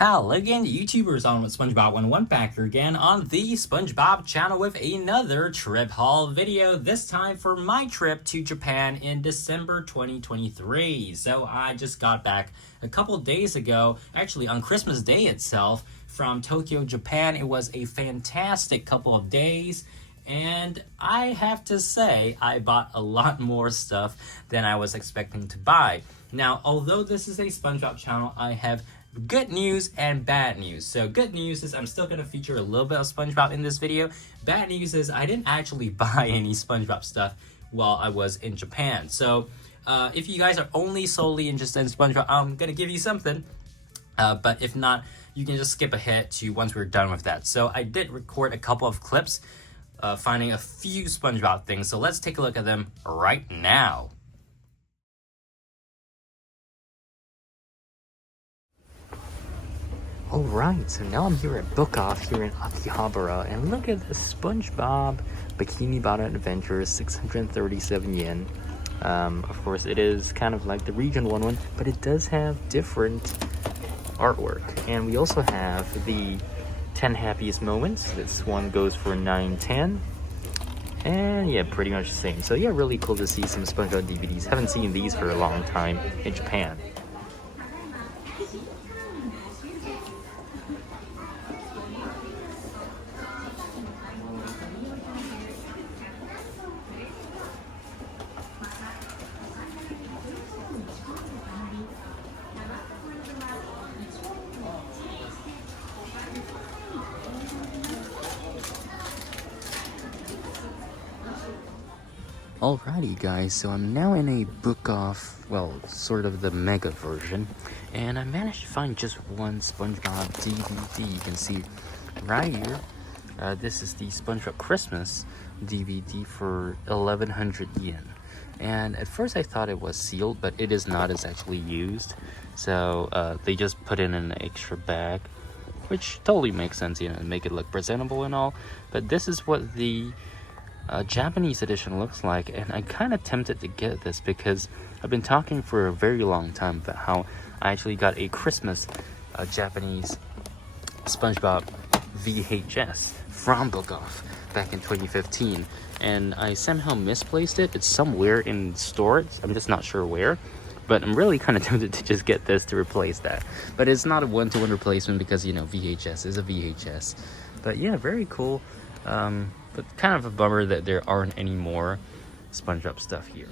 Hello again, YouTubers, on with SpongeBob 101 back here again on the SpongeBob channel with another trip haul video, this time for my trip to Japan in December 2023. So I just got back a couple days ago, actually on Christmas Day itself, from Tokyo, Japan. It was a fantastic couple of days, and I have to say, I bought a lot more stuff than I was expecting to buy. Now, although this is a SpongeBob channel, I have good news and bad news. So good news is I'm still going to feature a little bit of SpongeBob in this video. Bad news is I didn't actually buy any SpongeBob stuff while I was in Japan. So if you guys are only solely interested in SpongeBob, I'm going to give you something. But if not, you can just skip ahead to once we're done with that. So I did record a couple of clips finding a few SpongeBob things. So let's take a look at them right now. Alright, so now I'm here at Book Off here in Akihabara, and look at the SpongeBob Bikini Bottom Adventure, 637 yen. Of course, it is kind of like the Region 1 one, but it does have different artwork. And we also have the 10 Happiest Moments. This one goes for 910. And yeah, pretty much the same. So yeah, really cool to see some SpongeBob DVDs. Haven't seen these for a long time in Japan. Alrighty guys, so I'm now in a Book Off, well, sort of the mega version, and I managed to find just one SpongeBob DVD. You can see right here, this is the SpongeBob Christmas DVD for 1100 yen. And at first I thought it was sealed, but it is not. It's actually used. So they just put in an extra bag, which totally makes sense, you know, and make it look presentable and all. But this is what the Japanese edition looks like, and I'm kind of tempted to get this because I've been talking for a very long time about how I actually got a Christmas Japanese SpongeBob VHS from Book Off back in 2015, and I somehow misplaced it. It's somewhere in stores, I'm just not sure where, but I'm really kind of tempted to just get this to replace that. But it's not a one-to-one replacement because, you know, VHS is a VHS. But yeah, very cool. But kind of a bummer that there aren't any more SpongeBob stuff here.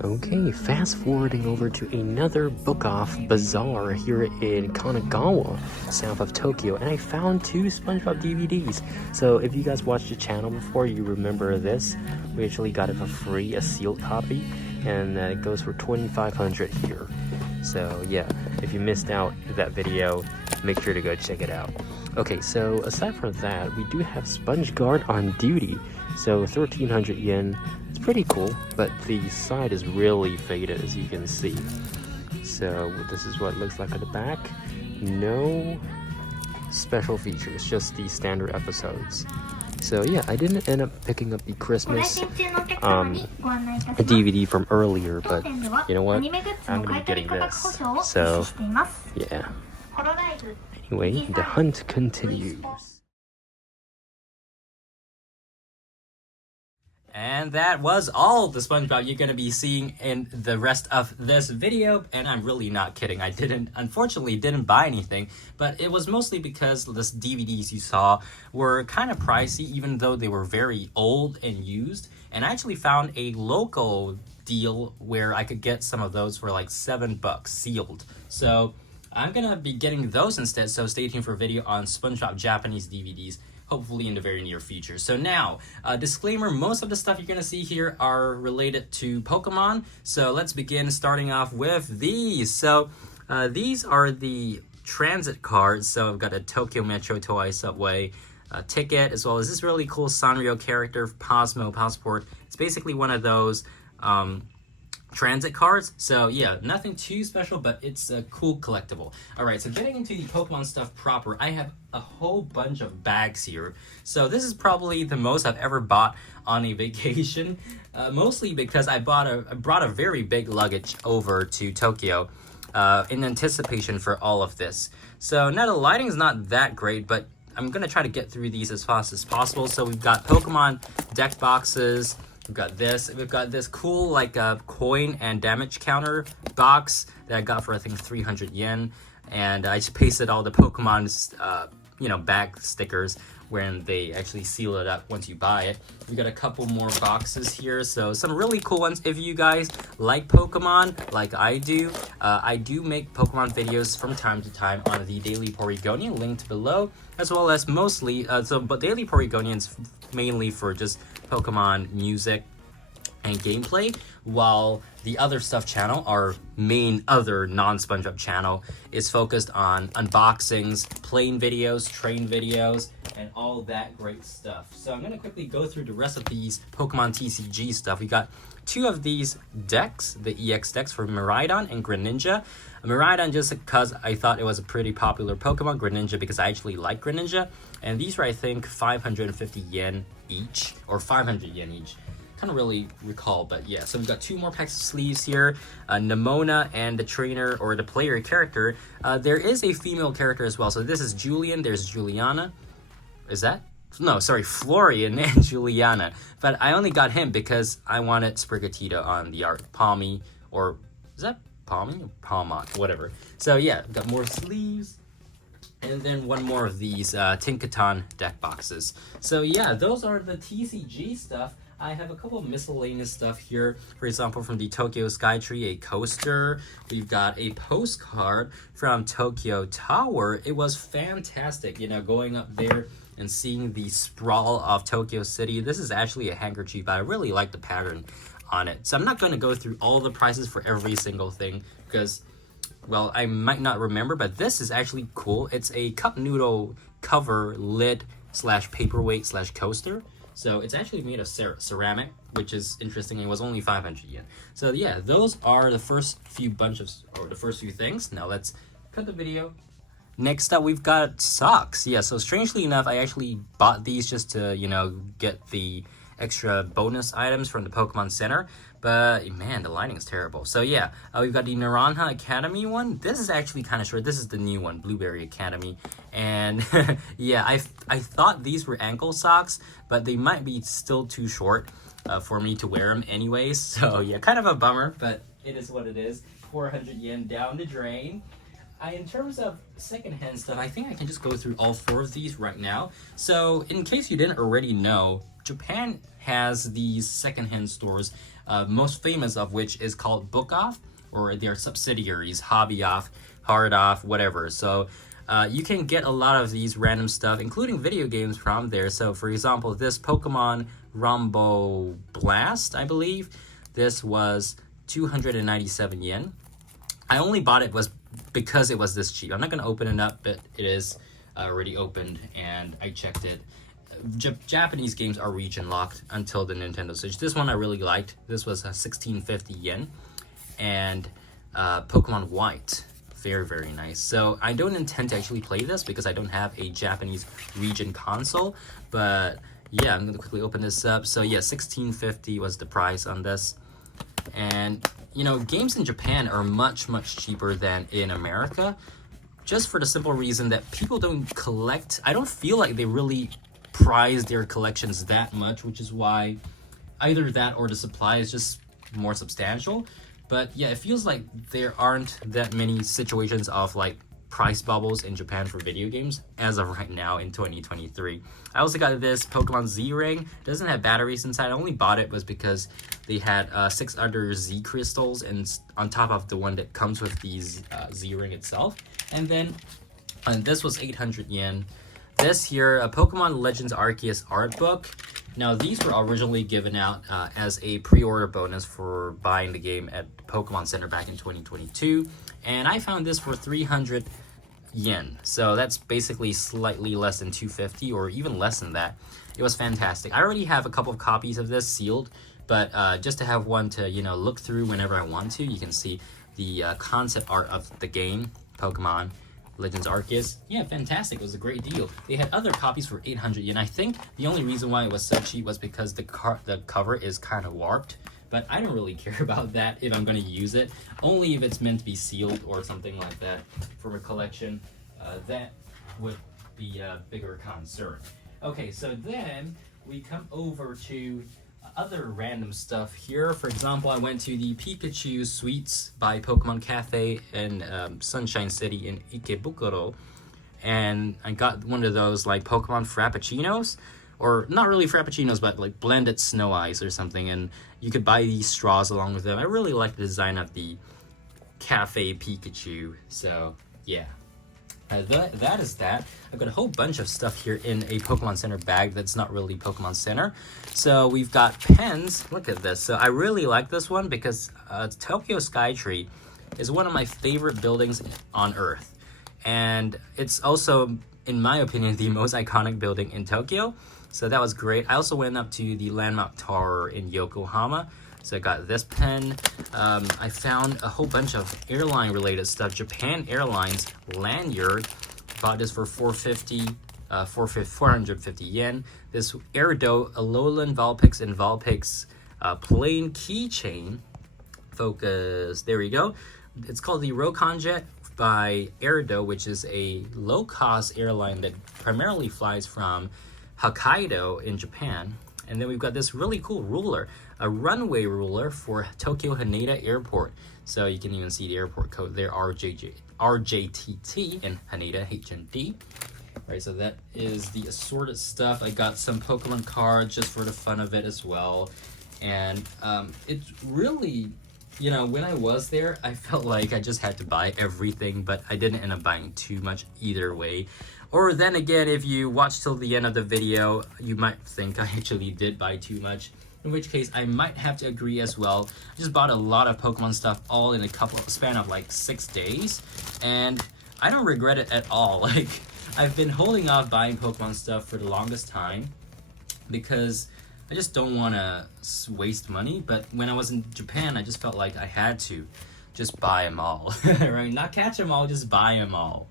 Okay, fast forwarding over to another Book Off bazaar here in Kanagawa, south of Tokyo, and I found two SpongeBob DVDs. So if you guys watched the channel before, you remember this. We actually got it for free, a sealed copy, and it goes for 2,500 here. So yeah, if you missed out that video, make sure to go check it out. Okay, so aside from that, we do have SpongeGuard on duty. So 1,300 yen. It's pretty cool, but the side is really faded, as you can see. So this is what it looks like at the back. No special features, just the standard episodes. So yeah, I didn't end up picking up the Christmas DVD from earlier, but you know what? I'm gonna be getting this. So yeah. Anyway, the hunt continues. And that was all the SpongeBob you're going to be seeing in the rest of this video. And I'm really not kidding. I unfortunately didn't buy anything, but it was mostly because the DVDs you saw were kind of pricey, even though they were very old and used. And I actually found a local deal where I could get some of those for like $7 sealed. So I'm gonna be getting those instead, so stay tuned for a video on SpongeBob Japanese DVDs, hopefully in the very near future. So now, disclaimer, most of the stuff you're gonna see here are related to Pokemon, so let's begin starting off with these. So these are the transit cards. So I've got a Tokyo Metro Toei Subway ticket, as well as this really cool Sanrio character, Cosmo Passport. It's basically one of those transit cards. So yeah, nothing too special, but it's a cool collectible. All right, so getting into the Pokemon stuff proper, I have a whole bunch of bags here. So this is probably the most I've ever bought on a vacation, mostly because I brought a very big luggage over to Tokyo. in anticipation for all of this. So now the lighting is not that great, but I'm gonna try to get through these as fast as possible. So we've got Pokemon deck boxes. We've got this. We've got this cool like coin and damage counter box that I got for I think 300 yen, and I just pasted all the Pokemon's bag stickers when they actually seal it up once you buy it. We got a couple more boxes here, so some really cool ones. If you guys like Pokemon like I do make Pokemon videos from time to time on the Daily Porygonian, linked below, as well as mostly but Daily Porygonian's mainly for just Pokemon music and gameplay, while the other stuff channel, our main other non-SpongeBob channel, is focused on unboxings, playing videos, train videos, and all that great stuff. So I'm gonna quickly go through the rest of these Pokemon TCG stuff. We got two of these decks, the EX decks for Miraidon and Greninja. Miraidon just because I thought it was a pretty popular Pokemon, Greninja because I actually like Greninja, and these were I think 550 yen each, or 500 yen each. Can't really recall, but yeah. So we've got two more packs of sleeves here. Nimona and the trainer or the player character. There is a female character as well. So this is Julian. There's Juliana. Is that? No, sorry, Florian and Juliana. But I only got him because I wanted Sprigatito on the art. Palmy, or is that Palmy or Palmont? Whatever. So yeah, got more sleeves. And then one more of these Tinkaton deck boxes. So yeah, those are the TCG stuff. I have a couple of miscellaneous stuff here. For example, from the Tokyo Skytree, a coaster. We've got a postcard from Tokyo Tower. It was fantastic, going up there and seeing the sprawl of Tokyo City. This is actually a handkerchief, but I really like the pattern on it. So I'm not going to go through all the prices for every single thing because, well, I might not remember, but this is actually cool. It's a cup noodle cover lid / paperweight / coaster. So it's actually made of ceramic, which is interesting. It was only 500 yen. So yeah, those are the first few things. Now let's cut the video. Next up, we've got socks. Yeah, so strangely enough, I actually bought these just to, get the extra bonus items from the Pokemon Center. But man, the lighting is terrible. So yeah, we've got the Naranja Academy one. This is actually kind of short. This is the new one, Blueberry Academy. And yeah, I thought these were ankle socks, but they might be still too short for me to wear them anyways. So yeah, kind of a bummer, but it is what it is. 400 yen down the drain. In terms of secondhand stuff, I think I can just go through all four of these right now. So in case you didn't already know, Japan has these secondhand stores, most famous of which is called Book Off, or their subsidiaries, Hobby Off, Hard Off, whatever. So you can get a lot of these random stuff, including video games from there. So for example, this Pokemon Rumble Blast, I believe, this was 297 yen. I only bought it because it was this cheap. I'm not going to open it up, but it is already opened, and I checked it. Japanese games are region locked until the Nintendo Switch. This one I really liked. This was 1650 yen. And Pokemon White, very, very nice. So I don't intend to actually play this because I don't have a Japanese region console. But yeah, I'm going to quickly open this up. So yeah, 1650 was the price on this. And games in Japan are much, much cheaper than in America, just for the simple reason that people don't collect. I don't feel like they really prize their collections that much, which is why either that or the supply is just more substantial. But yeah, it feels like there aren't that many situations of like price bubbles in Japan for video games as of right now in 2023. I also got this Pokemon Z-Ring. Doesn't have batteries inside. I only bought it was because they had 6 other Z crystals and on top of the one that comes with the Z-Ring itself. And then this was 800 yen. This here, a Pokemon Legends Arceus art book. Now these were originally given out as a pre-order bonus for buying the game at Pokemon Center back in 2022. And I found this for 300 yen. So that's basically slightly less than 250 or even less than that. It was fantastic. I already have a couple of copies of this sealed, but just to have one to, look through whenever I want to. You can see the concept art of the game, Pokemon Legends Arceus. Yeah, fantastic. It was a great deal. They had other copies for 800 yen. I think the only reason why it was so cheap was because the cover is kind of warped. but I don't really care about that if I'm going to use it. Only if it's meant to be sealed or something like that for a collection. That would be a bigger concern. Okay, so then we come over to other random stuff here. For example, I went to the Pikachu Sweets by Pokémon Cafe in Sunshine City in Ikebukuro, and I got one of those like Pokemon Frappuccinos, or not really Frappuccinos, but like blended snow ice or something, and you could buy these straws along with them. I really like the design of the Cafe Pikachu, so yeah. That is that. I've got a whole bunch of stuff here in a Pokemon Center bag that's not really Pokemon Center. So we've got pens. Look at this. So I really like this one because Tokyo Skytree is one of my favorite buildings on Earth. And it's also, in my opinion, the most iconic building in Tokyo. So that was great. I also went up to the Landmark Tower in Yokohama. So I got this pen. I found a whole bunch of airline related stuff. Japan Airlines lanyard. Bought this for 450 yen. This Erdo Alolan Vulpix and Vulpix plain keychain. Focus. There we go. It's called the Rokonjet by Erdo, which is a low-cost airline that primarily flies from Hokkaido in Japan. And then we've got this really cool ruler, a runway ruler for Tokyo Haneda Airport. So you can even see the airport code there, RJTT, and Haneda, HND. Right, so that is the assorted stuff. I got some Pokemon cards just for the fun of it as well. And it's really, you know, when I was there, I felt like I just had to buy everything, but I didn't end up buying too much either way. Or then again, if you watch till the end of the video, you might think I actually did buy too much. In which case, I might have to agree as well. I just bought a lot of Pokemon stuff all in a span of like 6 days. And I don't regret it at all. Like, I've been holding off buying Pokemon stuff for the longest time because I just don't want to waste money. But when I was in Japan, I just felt like I had to just buy them all. Right? Not catch them all, just buy them all.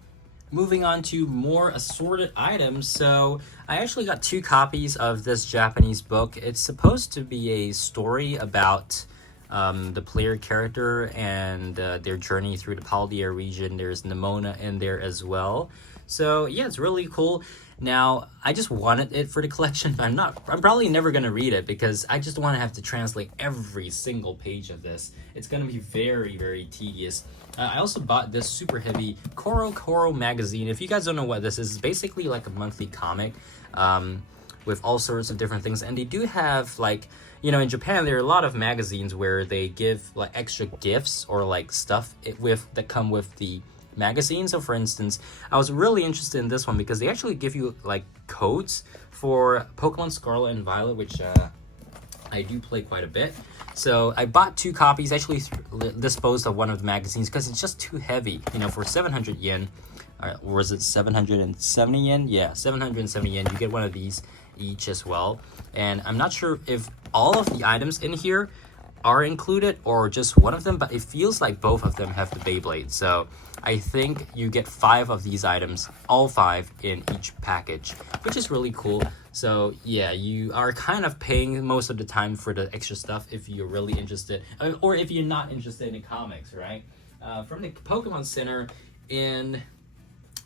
Moving on to more assorted items. So I actually got 2 copies of this Japanese book. It's supposed to be a story about the player character and their journey through the Paldea region. There's Nimona in there as well. So yeah, it's really cool. Now, I just wanted it for the collection, but I'm probably never going to read it because I just want to have to translate every single page of this. It's going to be very, very tedious. I also bought this super heavy Koro Koro magazine. If you guys don't know what this is, it's basically like a monthly comic with all sorts of different things. And they do have, like, you know, in Japan, there are a lot of magazines where they give like extra gifts or like stuff that come with the magazine. So for instance, I was really interested in this one because they actually give you like codes for Pokemon Scarlet and Violet, which I do play quite a bit. So I bought 2 copies, actually disposed of one of the magazines because it's just too heavy, you know, for 700 yen. Or was it 770 yen? Yeah, 770 yen. You get one of these each as well. And I'm not sure if all of the items in here are included or just one of them, but it feels like both of them have the Beyblade. So I think you get 5 of these items, all 5 in each package, which is really cool. So yeah, you are kind of paying most of the time for the extra stuff if you're really interested, or if you're not interested in comics, right? From the Pokemon Center in,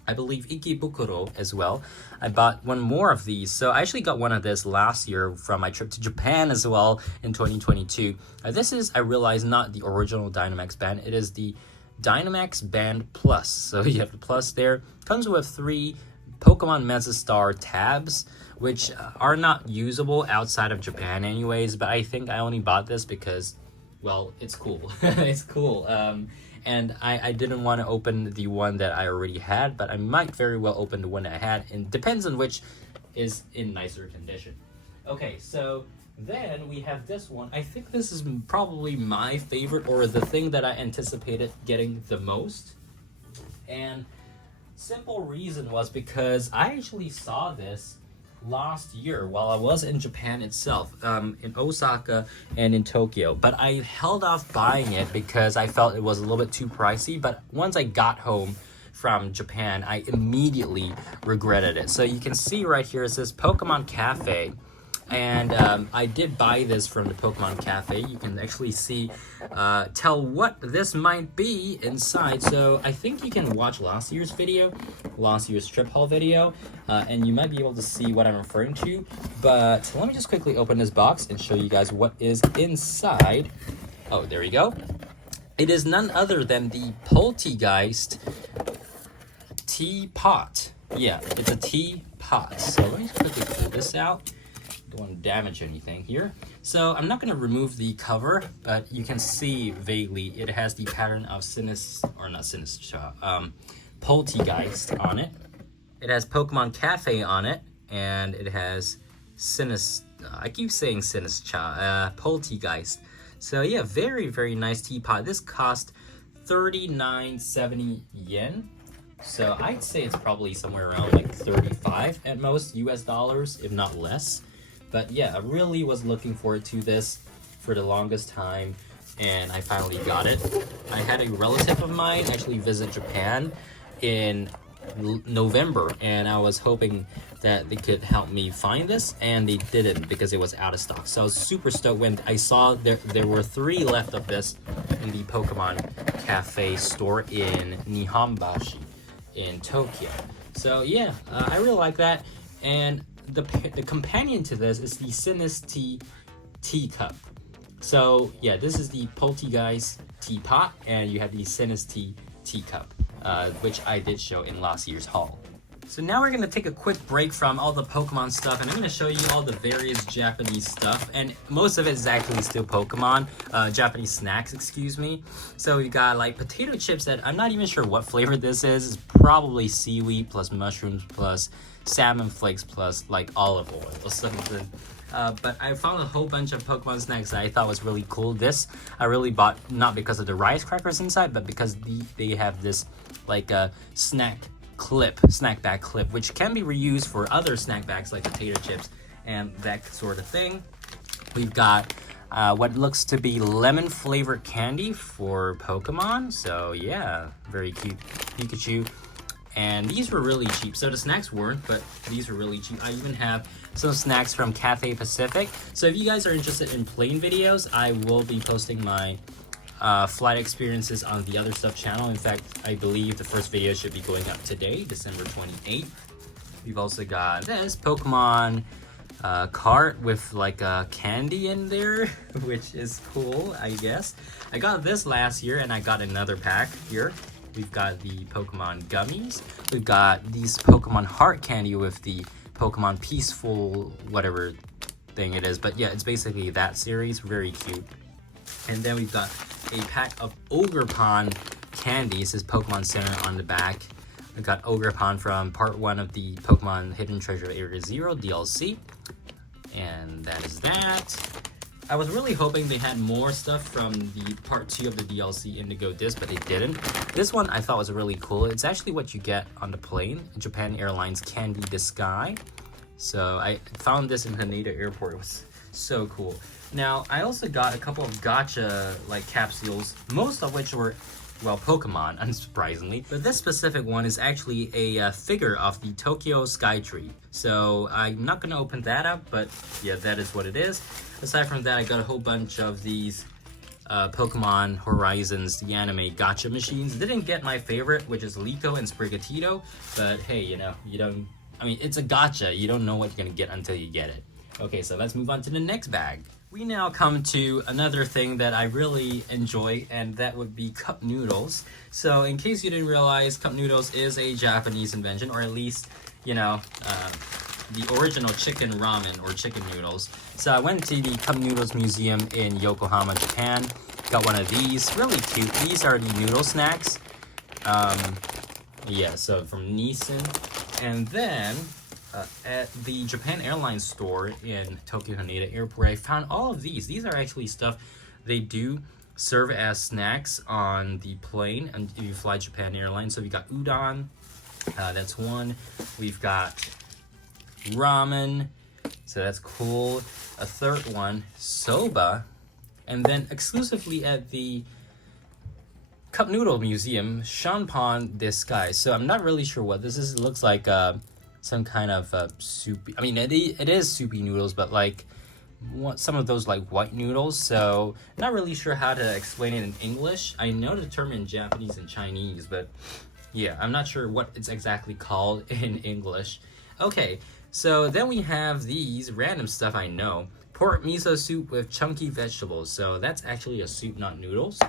I believe, Ikebukuro as well, I bought one more of these. So I actually got one of this last year from my trip to Japan as well in 2022. This is, I realize, not the original Dynamax band. It is the Dynamax Band Plus. So you have the Plus there. Comes with 3 Pokemon Megastar tabs, which are not usable outside of Japan anyways, but I think I only bought this because, well, it's cool. It's cool. And I didn't want to open the one that I already had, but I might very well open the one I had. And depends on which is in nicer condition. Okay, so then we have this one. I think this is probably my favorite, or the thing that I anticipated getting the most. And simple reason was because I actually saw this last year while I was in Japan itself, in Osaka and in Tokyo, but I held off buying it because I felt it was a little bit too pricey. But once I got home from Japan, I immediately regretted it. So you can see right here, it says Pokémon Cafe, And I did buy this from the Pokemon Cafe. You can actually see, tell what this might be inside. So I think you can watch last year's video, last year's strip haul video, and you might be able to see what I'm referring to. But let me just quickly open this box and show you guys what is inside. Oh, there you go. It is none other than the Poltergeist teapot. Yeah, it's a teapot. So let me quickly pull this out. Don't want to damage anything here. So I'm not going to remove the cover, but you can see vaguely it has the pattern of Poltergeist on it. It has Pokemon Cafe on it, and it has I keep saying Poltergeist. So yeah, very, very nice teapot. This cost 39.70 yen. So I'd say it's probably somewhere around like 35 at most US dollars, if not less. But yeah, I really was looking forward to this for the longest time, and I finally got it. I had a relative of mine actually visit Japan in November, and I was hoping that they could help me find this, and they didn't because it was out of stock. So I was super stoked when I saw there were 3 left of this in the Pokemon Cafe store in Nihonbashi in Tokyo. So yeah, I really like that. And the companion to this is the Sinus teacup. So yeah, this is the Poltergeist teapot, and you have the Sinus teacup, which I did show in last year's haul. So now we're going to take a quick break from all the Pokemon stuff, and I'm going to show you all the various Japanese stuff, and most of it is actually still Pokemon, Japanese snacks, excuse me. So we got like potato chips that I'm not even sure what flavor this is. It's probably seaweed plus mushrooms plus salmon flakes plus like olive oil or something. But I found a whole bunch of Pokemon snacks that I thought was really cool. This I really bought not because of the rice crackers inside, but because they have this like a snack bag clip, which can be reused for other snack bags like potato chips and that sort of thing. We've got what looks to be lemon flavored candy for Pokemon. So yeah, very cute Pikachu. And these were really cheap. So the snacks weren't, but these were really cheap. I even have some snacks from Cathay Pacific. So if you guys are interested in plane videos, I will be posting my flight experiences on the Other Stuff channel. In fact, I believe the first video should be going up today, December 28th. We've also got this Pokemon cart with like a candy in there, which is cool, I guess. I got this last year, and I got another pack here. We've got the Pokemon gummies. We've got these Pokemon heart candy with the Pokemon Peaceful whatever thing it is. But yeah, it's basically that series. Very cute. And then we've got a pack of Ogerpon candies. This is Pokemon Center on the back. We've got Ogerpon from part 1 of the Pokemon Hidden Treasure Area 0 DLC. And that is that. I was really hoping they had more stuff from the part 2 of the DLC Indigo Disc, but they didn't. This one I thought was really cool. It's actually what you get on the plane, Japan Airlines Candy Disguise. So I found this in Haneda Airport. It was so cool. Now, I also got a couple of gacha like capsules, most of which were, well, Pokemon, unsurprisingly. But this specific one is actually a figure of the Tokyo Skytree. So I'm not going to open that up, but yeah, that is what it is. Aside from that, I got a whole bunch of these Pokemon Horizons, the anime gacha machines. Didn't get my favorite, which is Liko and Sprigatito. But hey, you know, it's a gacha. You don't know what you're going to get until you get it. Okay, so let's move on to the next bag. We now come to another thing that I really enjoy, and that would be cup noodles. So in case you didn't realize, cup noodles is a Japanese invention, or at least, you know, the original chicken ramen or chicken noodles. So I went to the Cup Noodles Museum in Yokohama, Japan. Got one of these, really cute. These are the noodle snacks. Yeah, so from Nissan. And then at the Japan Airlines store in Tokyo Haneda Airport, I found all of these. These are actually stuff they do serve as snacks on the plane and if you fly Japan Airlines. So we got udon, that's one. We've got ramen, so that's cool. A third one, soba. And then exclusively at the Cup Noodle Museum, Shanpon Disguise. So I'm not really sure what this is. It looks like some kind of soupy. I mean, it is soupy noodles, but like some of those like white noodles. So not really sure how to explain it in English. I know the term in Japanese and Chinese, but yeah, I'm not sure what it's exactly called in English. Okay, so then we have these random stuff I know. Pork miso soup with chunky vegetables. So that's actually a soup, not noodles,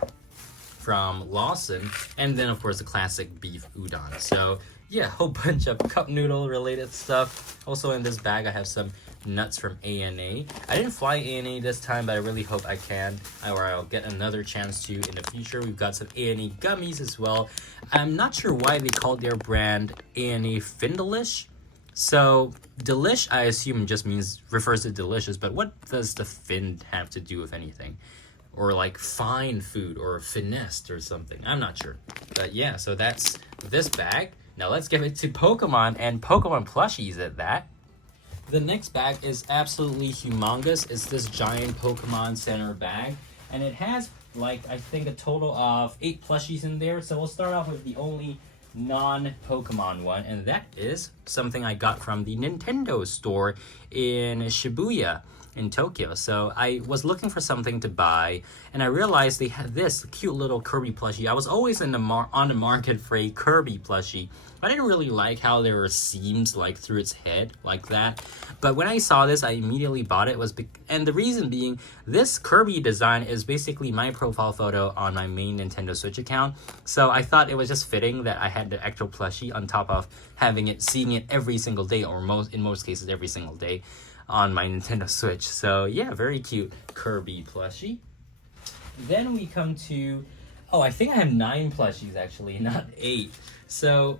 from Lawson. And then of course the classic beef udon. So yeah, a whole bunch of cup noodle related stuff. Also in this bag I have some nuts from ANA. I didn't fly ANA this time, but I really hope I can, or I'll get another chance to in the future. We've got some ANA gummies as well. I'm not sure why they called their brand ANA Findelish. So delish, I assume, just refers to delicious, but what does the fin have to do with anything? Or like fine food or finessed or something. I'm not sure. But yeah, so that's this bag. Now let's get it to Pokemon and Pokemon plushies at that. The next bag is absolutely humongous. It's this giant Pokemon Center bag. And it has, like, I think a total of 8 plushies in there. So we'll start off with the only non-Pokemon one. And that is something I got from the Nintendo store in Shibuya in Tokyo. So I was looking for something to buy, and I realized they had this cute little Kirby plushie. I was always on the market for a Kirby plushie. I didn't really like how there were seams like through its head like that, but when I saw this I immediately bought it. And the reason being, this Kirby design is basically my profile photo on my main Nintendo Switch account, so I thought it was just fitting that I had the actual plushie on top of seeing it every single day, or in most cases every single day on my Nintendo Switch. So yeah, very cute Kirby plushie. Then we come to, I think I have 9 plushies actually, not 8. So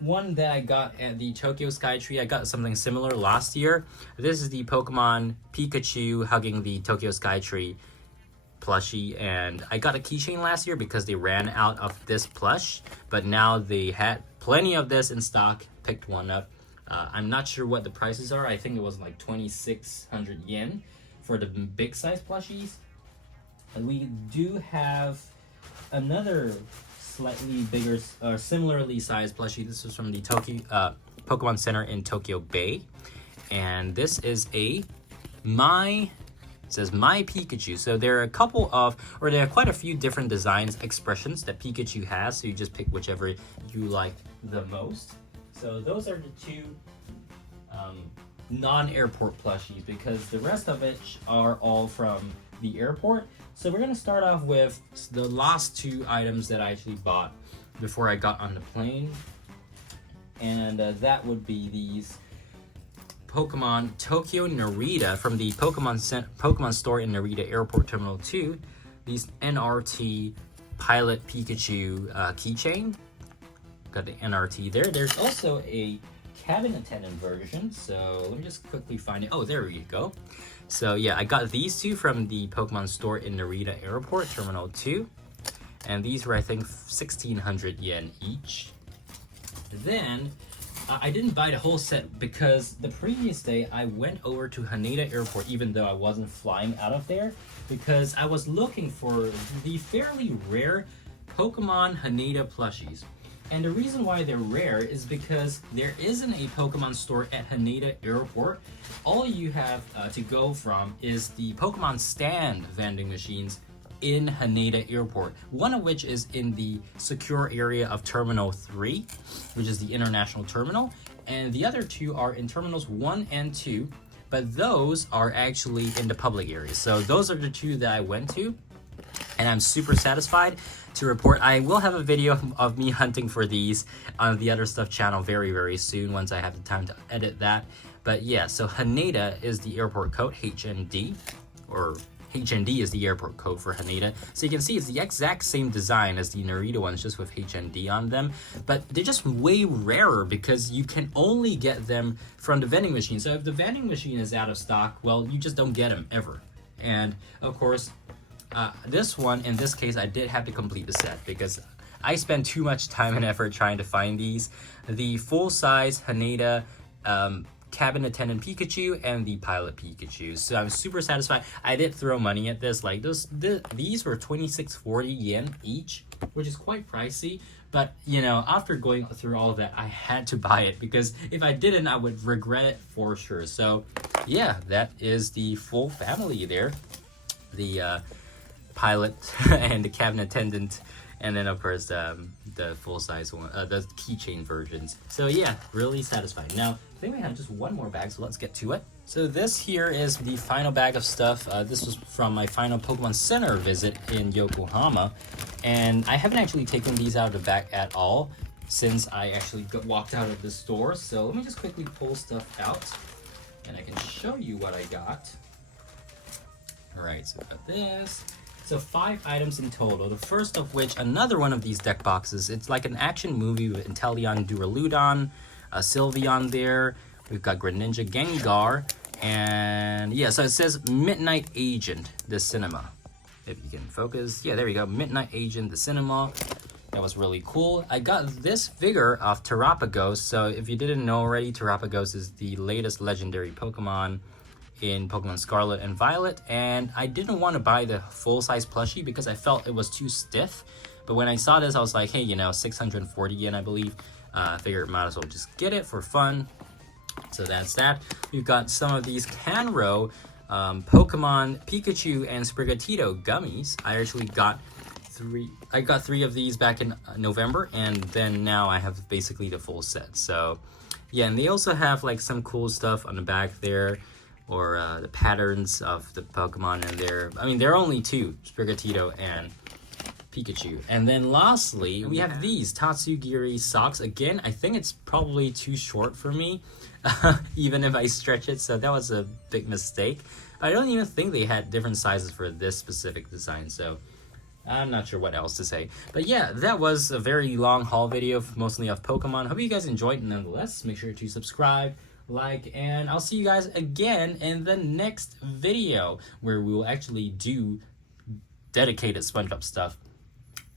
one that I got at the Tokyo Skytree, I got something similar last year. This is the Pokemon Pikachu hugging the Tokyo Skytree plushie, and I got a keychain last year because they ran out of this plush, but now they had plenty of this in stock. Picked one up. I'm not sure what the prices are. I think it was like 2,600 yen for the big size plushies. And we do have another slightly bigger or similarly sized plushie. This is from the Pokemon Center in Tokyo Bay, and this is it says My Pikachu. So there are there are quite a few different expressions that Pikachu has, so you just pick whichever you like the most. So those are the 2 non-airport plushies, because the rest of it are all from the airport. So we're going to start off with the last 2 items that I actually bought before I got on the plane. And that would be these Pokemon Tokyo Narita from the Pokemon store in Narita Airport Terminal 2. These NRT Pilot Pikachu keychain. Got the NRT there. There's also a cabin attendant version. So let me just quickly find it. Oh, there we go. So yeah, I got these 2 from the Pokemon store in Narita Airport Terminal 2. And these were, I think, 1,600 yen each. Then I didn't buy the whole set because the previous day I went over to Haneda Airport, even though I wasn't flying out of there, because I was looking for the fairly rare Pokemon Haneda plushies. And the reason why they're rare is because there isn't a Pokemon store at Haneda Airport. All you have to go from is the Pokemon stand vending machines in Haneda Airport, one of which is in the secure area of Terminal 3, which is the international terminal, and the other 2 are in Terminals 1 and 2, but those are actually in the public area. So those are the 2 that I went to, and I'm super satisfied to report. I will have a video of me hunting for these on the Other Stuff channel very, very soon once I have the time to edit that. But yeah, so Haneda is the airport code, HND, or HND is the airport code for Haneda. So you can see it's the exact same design as the Narita ones, just with HND on them. But they're just way rarer because you can only get them from the vending machine. So if the vending machine is out of stock, well, you just don't get them ever. And of course, this one, in this case, I did have to complete the set because I spent too much time and effort trying to find these. The full-size Haneda cabin attendant Pikachu and the pilot Pikachu. So I'm super satisfied. I did throw money at this. Like these were 2640 yen each, which is quite pricey. But you know, after going through all of that, I had to buy it because if I didn't, I would regret it for sure. So yeah, that is the full family there. The pilot and the cabin attendant, and then of course the full-size one, the keychain versions. So yeah, really satisfied. Now I think we have just one more bag, so let's get to it. So this here is the final bag of stuff. This was from my final Pokemon Center visit in Yokohama, and I haven't actually taken these out of the bag at all since I actually walked out of the store. So let me just quickly pull stuff out and I can show you what I got. All right, so I've got this. So 5 items in total. The first of which, another one of these deck boxes. It's like an action movie with Inteleon, Duraludon, Sylveon there. We've got Greninja, Gengar, and yeah, so it says Midnight Agent, the cinema. If you can focus. Yeah, there we go. Midnight Agent, the cinema. That was really cool. I got this figure of Terapagos. So if you didn't know already, Terapagos is the latest legendary Pokemon in Pokemon Scarlet and Violet, and I didn't want to buy the full-size plushie because I felt it was too stiff. But when I saw this, I was like, hey, you know, 640 yen, I believe. I figured might as well just get it for fun. So that's that. We've got some of these Canro Pokemon Pikachu and Sprigatito gummies. I actually got 3. I got 3 of these back in November, and then now I have basically the full set. So yeah, and they also have like some cool stuff on the back there, or the patterns of the Pokemon in there. I mean, there are only 2, Sprigatito and Pikachu. And then lastly, we have these Tatsugiri socks. Again, I think it's probably too short for me, even if I stretch it, so that was a big mistake. I don't even think they had different sizes for this specific design, so I'm not sure what else to say. But yeah, that was a very long haul video, mostly of Pokemon. Hope you guys enjoyed nonetheless. Make sure to subscribe, like, and I'll see you guys again in the next video, where we will actually do dedicated SpongeBob stuff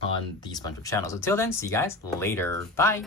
on the SpongeBob channel. So till then, see you guys later. Bye!